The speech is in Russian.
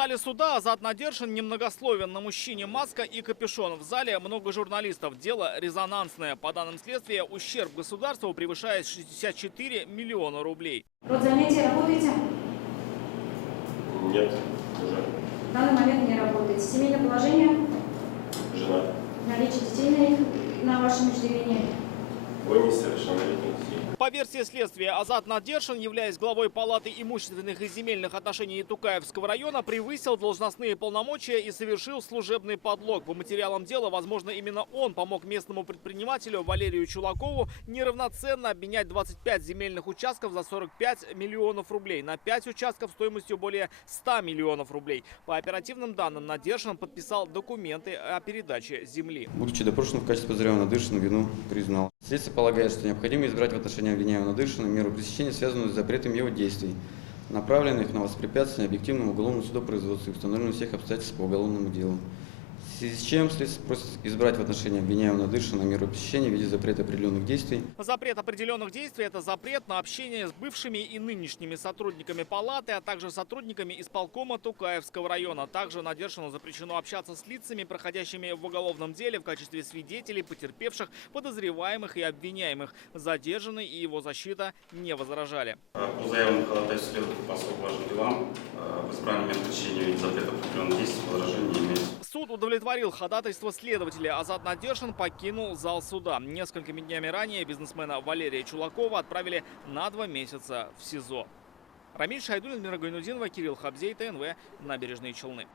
зале суда Азат Надершин немногословен. На мужчине маска и капюшон. В зале много журналистов. Дело резонансное. По данным следствия, ущерб государству превышает 64 миллиона рублей. Род занятия работаете? Нет, уже. В данный момент не работаете. Семейное положение? Жена. Наличие детей на вашем иждивении? Двое несовершеннолетних детей. По версии следствия, Азат Надершин, являясь главой палаты имущественных и земельных отношений Тукаевского района, превысил должностные полномочия и совершил служебный подлог. По материалам дела, возможно, именно он помог местному предпринимателю Валерию Чулакову неравноценно обменять 25 земельных участков за 45 миллионов рублей на 5 участков стоимостью более 100 миллионов рублей. По оперативным данным, Надершин подписал документы о передаче земли. Будучи допрошенным в качестве подозреваемого, Надыршин вину признал. Следствие полагает, что необходимо избрать в отношении обвиняемого Надыршина меру пресечения, связанную с запретом его действий, направленных на воспрепятствование объективному уголовному судопроизводству и установлению всех обстоятельств по уголовному делу. В связи с чем следствие просит избрать в отношении обвиняемого Надыршина меру пресечения в виде запрета определенных действий. Запрет определенных действий – это запрет на общение с бывшими и нынешними сотрудниками палаты, а также сотрудниками исполкома Тукаевского района. Также Надершину запрещено общаться с лицами, проходящими в уголовном деле в качестве свидетелей, потерпевших, подозреваемых и обвиняемых. Задержанный и его защита не возражали. По заявленному ходатайству следователя по особо важным делам в избрании меры пресечения в виде запрета определенных действий возражений не имеется. Суд удовлетворил ходатайство следователя. Азат Надершин покинул зал суда. Несколькими днями ранее бизнесмена Валерия Чулакова отправили на 2 месяца в СИЗО. Рамиль Шайдуллин, Эльмира Гайнутдинова, Кирилл Хабзей, ТНВ, Набережные Челны.